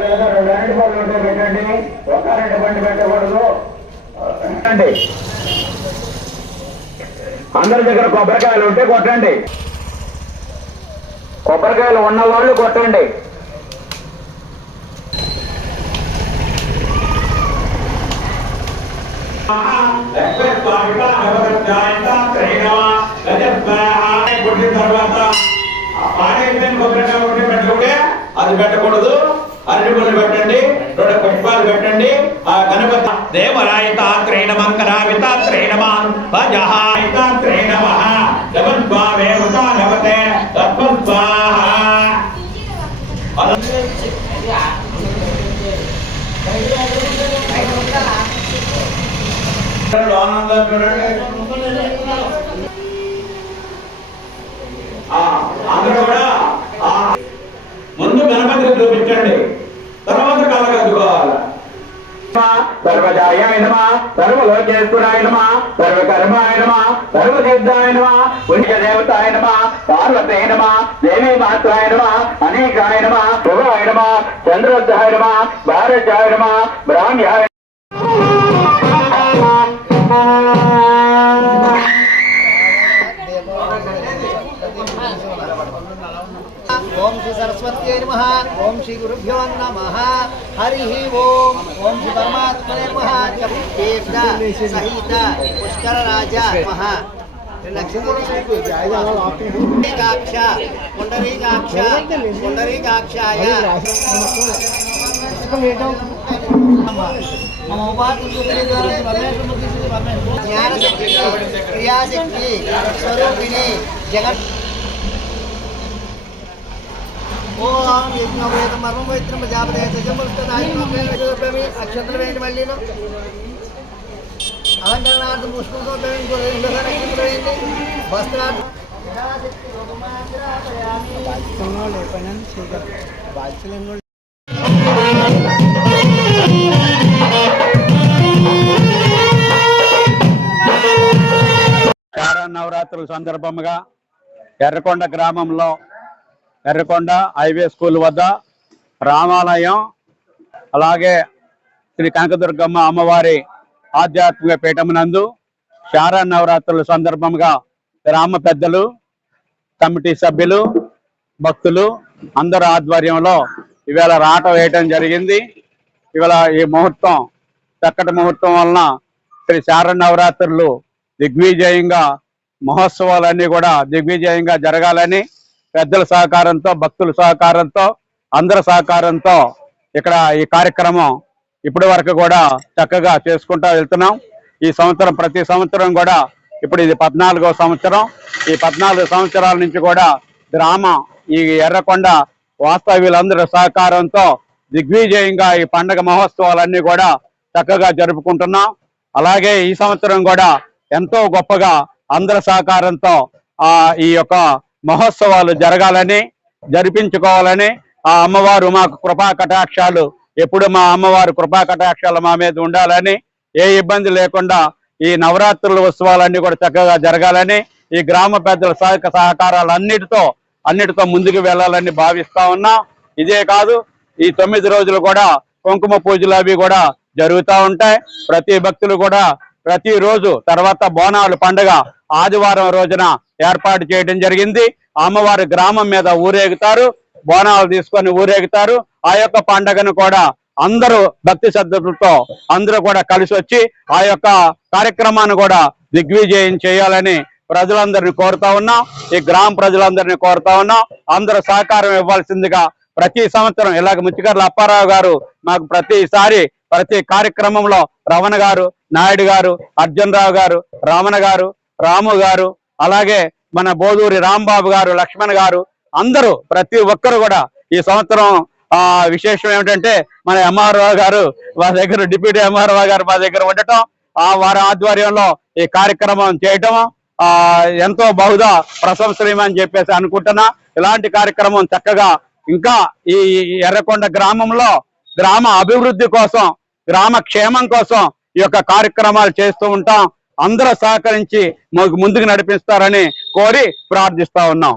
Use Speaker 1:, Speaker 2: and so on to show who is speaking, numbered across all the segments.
Speaker 1: లేదా రెండు అరటి పళ్ళు ఉంటే పెట్టండి. ఒక అరటి పండు పెట్టకూడదు. పెట్టండి అందరి దగ్గర కొబ్బరికాయలు ఉంటే కొట్టండి. కొబ్బరికాయలు ఉన్న వాళ్ళు కొట్టండి.
Speaker 2: పుట్టిన తర్వాత ఆ పాడైపోయిన కొబ్బరికాయ ఉంటే పెట్టకుంటే అది పెట్టకూడదు. అరటి పళ్ళు పెట్టండి రెండు పుష్పాలు పెట్టండి ఆ గణపతి దేవరాయితాత్రే భజహాయితాత్రే నమః ఆనందం చూడండి. ఆ, అందరూ కూడా ముందు గణపతిని చూపించండి. తర్వాత కలగద్దుకోవాలి
Speaker 1: సర్వజాయ నమ సర్వలోకేశ్వరాయ నమ సర్వకర్మాయ నమ సర్వసిద్ధాయ నమ పుణ్యదేవతాయ నమ పార్వతే నమ దేవీ మాత్రాయ నమ అనేకాయ నమ శుభాయ నమ చంద్రోద్ధాయ నమ భారతాయ నమ బ్రాహ్మ్యాయ
Speaker 3: శ్రీ సరస్వత్యై నమ ఓం శ్రీ గురుభ్యో నమ హరి ఓం ఓం శ్రీ పరమాత్మనే నమ తీర్థ సహిత పుష్కర రాజ నమ పుండరీకాక్ష పుండరీకాక్ష పుండరీకాక్షాయ మమ ఉపాధి ఓం యజ్ఞోపేత మర్మం వైత్రం ప్రజాపదే సజముస్తనాయనోపేమి అక్షంతలు వేయండి మళ్ళీ. అలంకరణార్థం పుష్పం వేయండి. వస్త్రార్థం.
Speaker 4: నవరాత్రుల సందర్భంగా ఎర్రకొండ గ్రామంలో ఎర్రకొండ హైవే స్కూల్ వద్ద రామాలయం అలాగే శ్రీ కనకదుర్గమ్మ అమ్మవారి ఆధ్యాత్మిక పీఠమునందు శారా నవరాత్రుల సందర్భంగా గ్రామ పెద్దలు కమిటీ సభ్యులు భక్తులు అందరి ఆధ్వర్యంలో ఇవాళ రాట వేయటం జరిగింది. ఇవాళ ఈ ముహూర్తం చక్కటి ముహూర్తం వలన శ్రీ శారణ నవరాత్రులు దిగ్విజయంగా మహోత్సవాలన్నీ కూడా దిగ్విజయంగా జరగాలని పెద్దల సహకారంతో భక్తుల సహకారంతో అందరి సహకారంతో ఇక్కడ ఈ కార్యక్రమం ఇప్పటి వరకు కూడా చక్కగా చేసుకుంటూ వెళ్తున్నాం. ఈ సంవత్సరం ప్రతి సంవత్సరం కూడా ఇప్పుడు ఇది పద్నాలుగో సంవత్సరం. ఈ పద్నాలుగు సంవత్సరాల నుంచి కూడా గ్రామ ఈ ఎర్రకొండ వాస్తవ్యులందరి సహకారంతో దిగ్విజయంగా ఈ పండగ మహోత్సవాలన్నీ కూడా చక్కగా జరుపుకుంటున్నాం. అలాగే ఈ సంవత్సరం కూడా ఎంతో గొప్పగా అందరి సహకారంతో ఆ ఈ యొక్క మహోత్సవాలు జరగాలని జరిపించుకోవాలని ఆ అమ్మవారు మాకు కృపా కటాక్షాలు ఎప్పుడు మా అమ్మవారు కృపా కటాక్షాలు మా మీద ఉండాలని ఏ ఇబ్బంది లేకుండా ఈ నవరాత్రుల ఉత్సవాలన్నీ కూడా చక్కగా జరగాలని ఈ గ్రామ పెద్దల సహక సహకారాలు అన్నిటితో అన్నిటితో ముందుకు వెళ్ళాలని భావిస్తా ఉన్నా. ఇదే కాదు ఈ తొమ్మిది రోజులు కూడా కుంకుమ పూజలు అవి కూడా జరుగుతూ ఉంటాయి. ప్రతి భక్తులు కూడా ప్రతి రోజు తర్వాత బోనాలు పండుగ ఆదివారం రోజున ఏర్పాటు చేయడం జరిగింది. అమ్మవారి గ్రామం మీద ఊరేగుతారు. బోనాలు తీసుకొని ఊరేగుతారు. ఆ యొక్క పండుగను కూడా అందరూ భక్తి శ్రద్ధలతో అందరూ కూడా కలిసి వచ్చి ఆ యొక్క కార్యక్రమాన్ని కూడా దిగ్విజయం చేయాలని ప్రజలందరినీ కోరుతా ఉన్నాం. ఈ గ్రామ ప్రజలందరినీ కోరుతా ఉన్నాం. అందరూ సహకారం ఇవ్వాల్సిందిగా ప్రతి సంవత్సరం ఇలాగ ముచ్చికర్ల అప్పారావు గారు మాకు ప్రతిసారి ప్రతి కార్యక్రమంలో రమణ గారు నాయుడు గారు అర్జున్ రావు గారు రమణ గారు రాము గారు అలాగే మన బోధూరి రాంబాబు గారు లక్ష్మణ్ గారు అందరూ ప్రతి ఒక్కరు కూడా ఈ సంవత్సరం ఆ విశేషం ఏమిటంటే మన ఎంఆర్ఓ గారు మా దగ్గర డిప్యూటీ ఎంఆర్ఓ గారు మా దగ్గర ఉండటం ఆ వారి ఆధ్వర్యంలో ఈ కార్యక్రమం చేయటం ఆ ఎంతో బహుదా ప్రశంసనీయమని చెప్పేసి అనుకుంటున్నా. ఇలాంటి కార్యక్రమం చక్కగా ఇంకా ఈ ఎర్రకొండ గ్రామంలో గ్రామ అభివృద్ధి కోసం గ్రామ క్షేమం కోసం ఈ యొక్క కార్యక్రమాలు చేస్తూ ఉంటాం. అందరూ సహకరించి మాకు ముందుకు నడిపిస్తారని కోరి ప్రార్థిస్తా ఉన్నాం.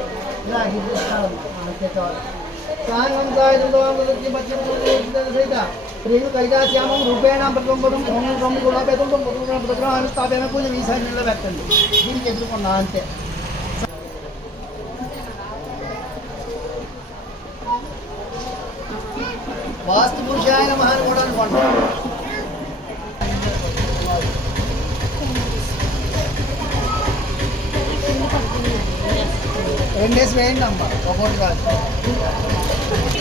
Speaker 3: ప్రియులు కైలాశ్యామం రూపేణ ప్రతిబొమ్మడం హోమం రొమ్మ గులాబేతం ప్రతిగ్రహాన్ని స్థాపన పూజ ఈసారి నిలబెట్టండి దీనికి ఎదుర్కొన్నా అంతే. వాస్తు పురుషాయన మహాన్ కూడా అనుకుంటాం बस यही नंबर बहुत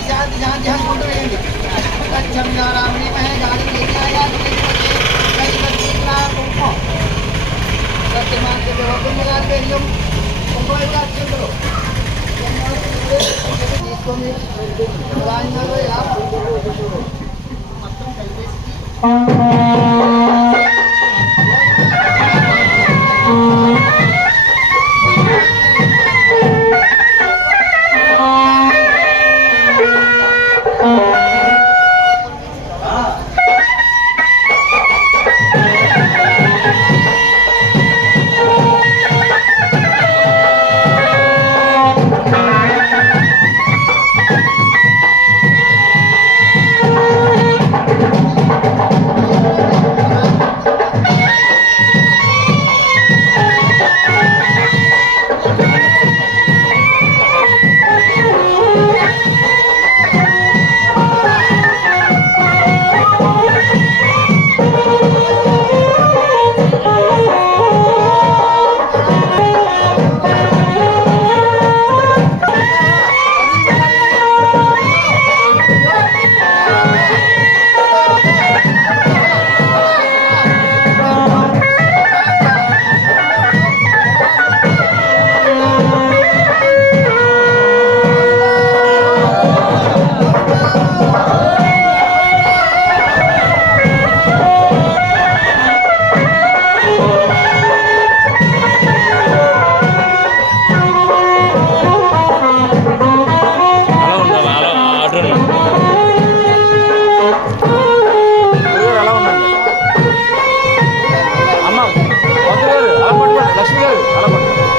Speaker 3: जहाँ जहाँ जहाँ फ़ोटो रहेंगे अच्छा राम जी मैं गाड़ी लेके आया कई बच्चे तुमको सत्य मान के लोगों को लगा दे रही हूँ तुमको एक अच्छे करो इसको मैं आप Thank you.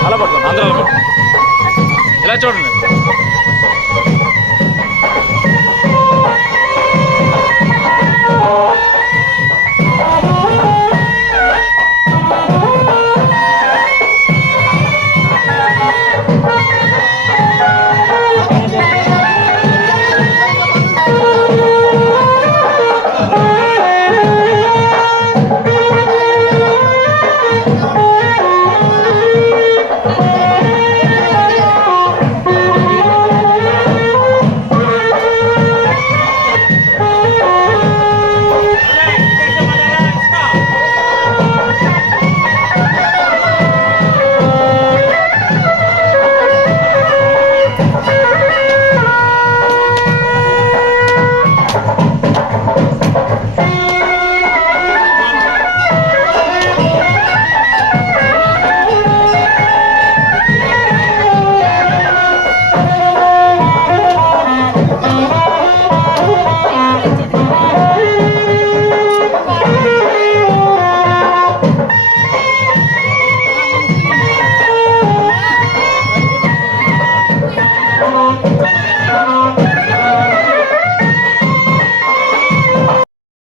Speaker 3: అలా పట్టుకోండి అందరూ అలా ఇలా చూడండి